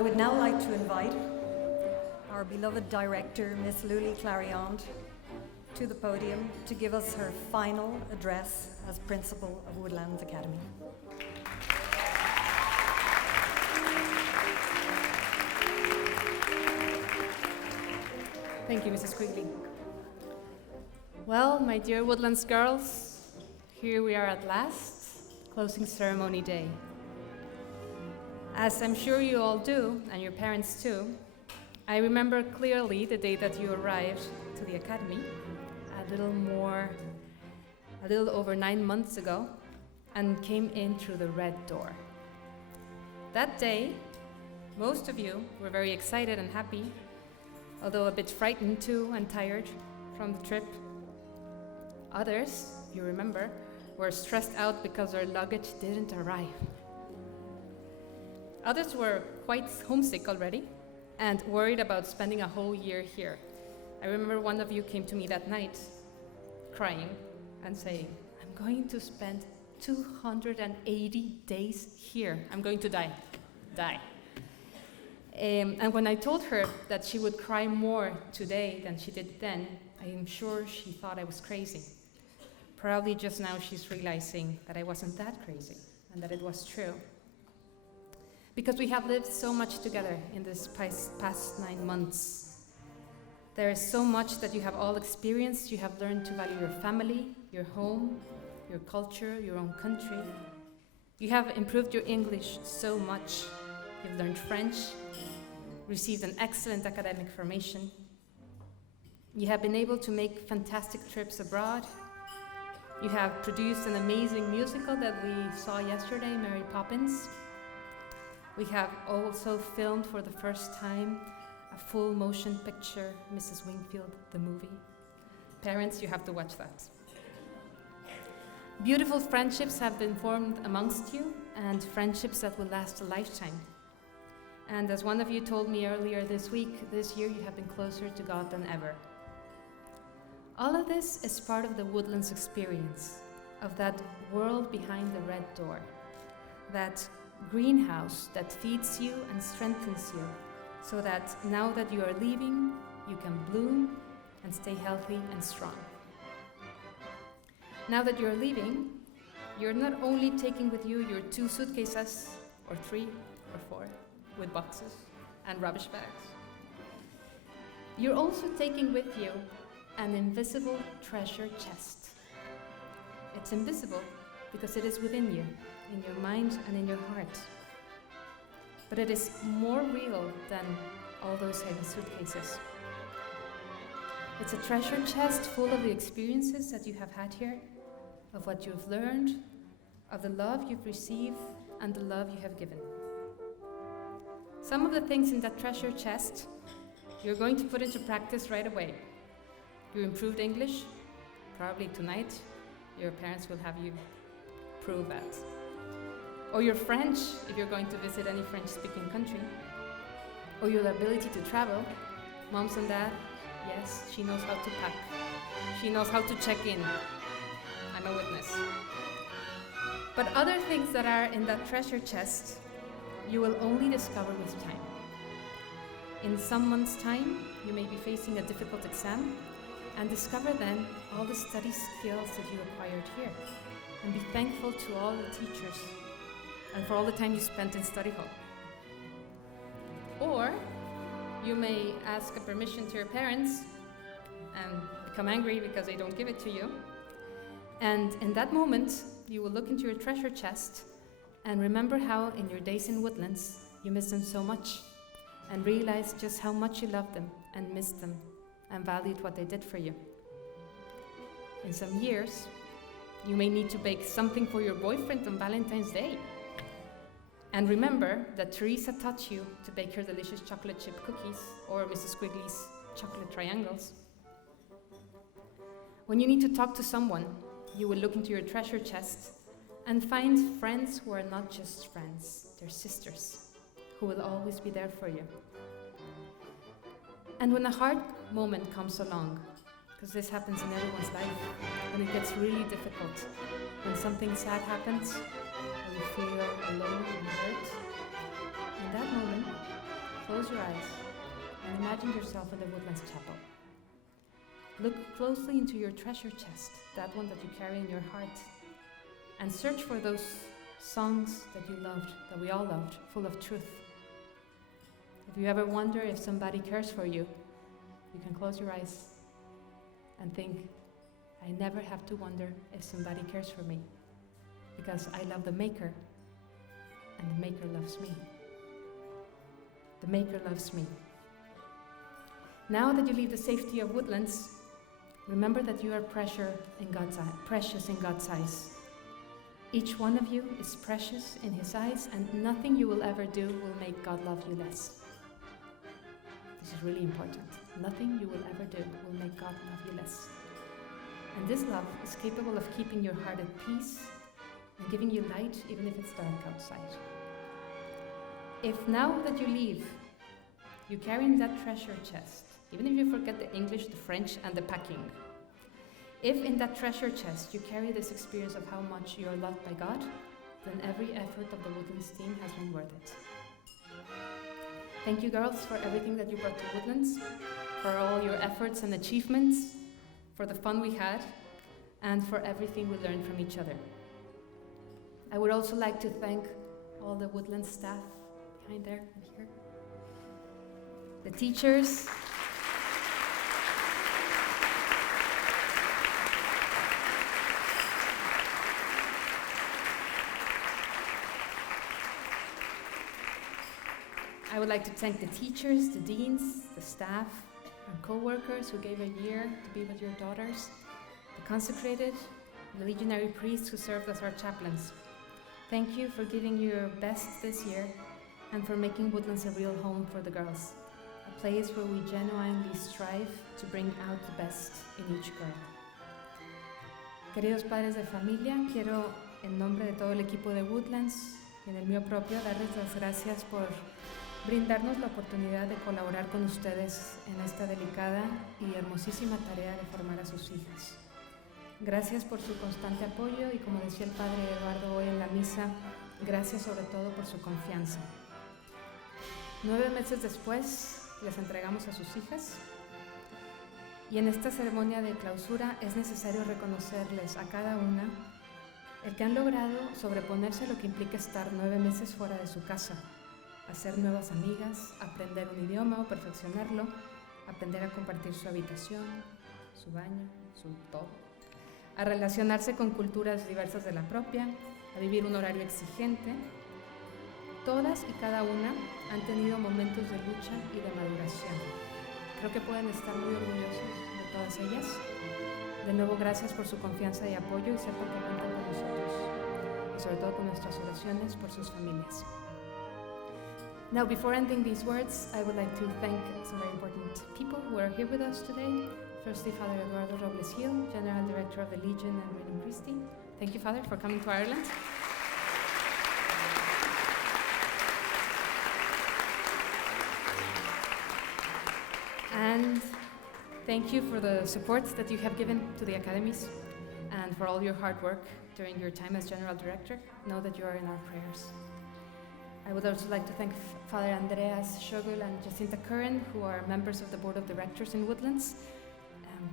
I would now like to invite our beloved director, Miss Luly Clariond, to the podium to give us her final address as Principal of Woodlands Academy. Thank you, Mrs. Quigley. Well, my dear Woodlands girls, here we are at last, closing ceremony day. As I'm sure you all do, and your parents too, I remember clearly the day that you arrived to the academy, a little over 9 months ago, and came in through the red door. That day, most of you were very excited and happy, although a bit frightened too and tired from the trip. Others, you remember, were stressed out because their luggage didn't arrive. Others were quite homesick already and worried about spending a whole year here. I remember one of you came to me that night crying and saying, "I'm going to spend 280 days here. I'm going to die. And when I told her that she would cry more today than she did then, I am sure she thought I was crazy. Probably just now she's realizing that I wasn't that crazy and that it was true. Because we have lived so much together in this past 9 months. There is so much that you have all experienced. You have learned to value your family, your home, your culture, your own country. You have improved your English so much. You've learned French, received an excellent academic formation. You have been able to make fantastic trips abroad. You have produced an amazing musical that we saw yesterday, Mary Poppins. We have also filmed for the first time a full motion picture, Mrs. Wingfield, the movie. Parents, you have to watch that. Beautiful friendships have been formed amongst you, and friendships that will last a lifetime. And as one of you told me earlier this week, this year you have been closer to God than ever. All of this is part of the Woodlands experience, of that world behind the red door, that greenhouse that feeds you and strengthens you, so that now that you are leaving, you can bloom and stay healthy and strong. Now that you're leaving, you're not only taking with you your 2 suitcases, or 3 or 4, with boxes and rubbish bags. You're also taking with you an invisible treasure chest. It's invisible because it is within you, in your mind and in your heart. But it is more real than all those heavy suitcases. It's a treasure chest full of the experiences that you have had here, of what you've learned, of the love you've received, and the love you have given. Some of the things in that treasure chest you're going to put into practice right away. Your improved English, probably tonight, your parents will have you prove that. Or your French, if you're going to visit any French-speaking country. Or your ability to travel. Moms and dad, yes, she knows how to pack. She knows how to check in. I'm a witness. But other things that are in that treasure chest, you will only discover with time. In some months' time, you may be facing a difficult exam, and discover then all the study skills that you acquired here, and be thankful to all the teachers and for all the time you spent in study hall. Or you may ask a permission to your parents and become angry because they don't give it to you. And in that moment, you will look into your treasure chest and remember how in your days in Woodlands you missed them so much, and realize just how much you loved them and missed them and valued what they did for you. In some years, you may need to bake something for your boyfriend on Valentine's Day. And remember that Teresa taught you to bake her delicious chocolate chip cookies or Mrs. Quigley's chocolate triangles. When you need to talk to someone, you will look into your treasure chest and find friends who are not just friends, they're sisters, who will always be there for you. And when a hard moment comes along, because this happens in everyone's life, when it gets really difficult, when something sad happens, or you feel alone and hurt, in that moment, close your eyes and imagine yourself in the Woodlands Chapel. Look closely into your treasure chest, that one that you carry in your heart, and search for those songs that you loved, that we all loved, full of truth. If you ever wonder if somebody cares for you, you can close your eyes and think, I never have to wonder if somebody cares for me, because I love the Maker, and the Maker loves me. The Maker loves me. Now that you leave the safety of Woodlands, remember that you are precious in God's eyes. Each one of you is precious in His eyes, and nothing you will ever do will make God love you less. This is really important. Nothing you will ever do will make God love you less. And this love is capable of keeping your heart at peace and giving you light even if it's dark outside. If now that you leave, you carry in that treasure chest, even if you forget the English, the French, and the packing, if in that treasure chest you carry this experience of how much you are loved by God, then every effort of the Woodlands team has been worth it. Thank you, girls, for everything that you brought to Woodlands, for all your efforts and achievements, for the fun we had, and for everything we learned from each other. I would also like to thank all the Woodlands staff behind there and here, the teachers, I would like to thank the teachers, the deans, the staff, and co-workers who gave a year to be with your daughters, the consecrated, the legionary priests who served as our chaplains. Thank you for giving your best this year and for making Woodlands a real home for the girls, a place where we genuinely strive to bring out the best in each girl. Queridos padres de familia, quiero en nombre de todo el equipo de Woodlands y en el mío propio darles las gracias por brindarnos la oportunidad de colaborar con ustedes en esta delicada y hermosísima tarea de formar a sus hijas. Gracias por su constante apoyo y, como decía el Padre Eduardo hoy en la misa, gracias sobre todo por su confianza. 9 meses después les entregamos a sus hijas y en esta ceremonia de clausura es necesario reconocerles a cada una el que han logrado sobreponerse a lo que implica estar 9 meses fuera de su casa, hacer nuevas amigas, aprender un idioma o perfeccionarlo, aprender a compartir su habitación, su baño, su todo, a relacionarse con culturas diversas de la propia, a vivir un horario exigente. Todas y cada una han tenido momentos de lucha y de maduración. Creo que pueden estar muy orgullosos de todas ellas. De nuevo, gracias por su confianza y apoyo y sepan que cuentan con nosotros, y sobre todo con nuestras oraciones por sus familias. Now, before ending these words, I would like to thank some very important people who are here with us today. Firstly, Father Eduardo Robles Gil, General Director of the Legion and Regnum Christi. Thank you, Father, for coming to Ireland. And thank you for the support that you have given to the academies and for all your hard work during your time as General Director. Know that you are in our prayers. I would also like to thank Father Andreas Schogel and Jacinta Curran, who are members of the Board of Directors in Woodlands.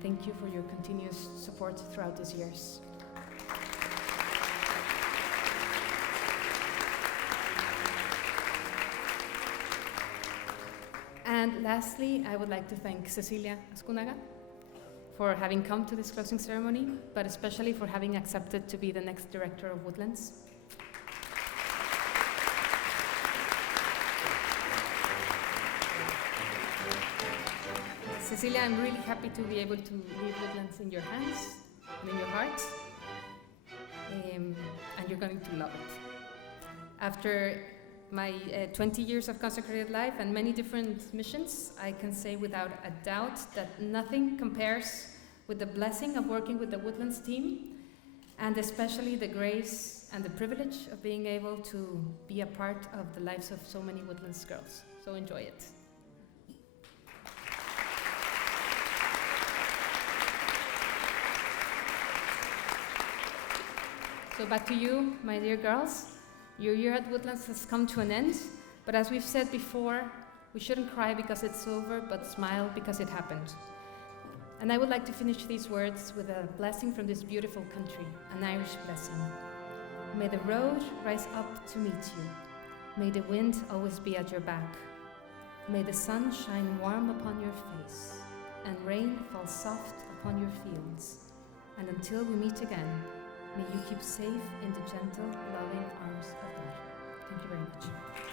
Thank you for your continuous support throughout these years. And lastly, I would like to thank Cecilia Ascunaga for having come to this closing ceremony, but especially for having accepted to be the next Director of Woodlands. Cecilia, I'm really happy to be able to leave Woodlands in your hands and in your heart, and you're going to love it. After my 20 years of consecrated life and many different missions, I can say without a doubt that nothing compares with the blessing of working with the Woodlands team, and especially the grace and the privilege of being able to be a part of the lives of so many Woodlands girls. So enjoy it. So back to you, my dear girls. Your year at Woodlands has come to an end, but as we've said before, We shouldn't cry because it's over, but smile because it happened. And I would like to finish these words with a blessing from this beautiful country, an Irish blessing. May the road rise up to meet you. May the wind always be at your back. May the sun shine warm upon your face, and rain fall soft upon your fields. And until we meet again, may you keep safe in the gentle, loving arms of God. Thank you very much.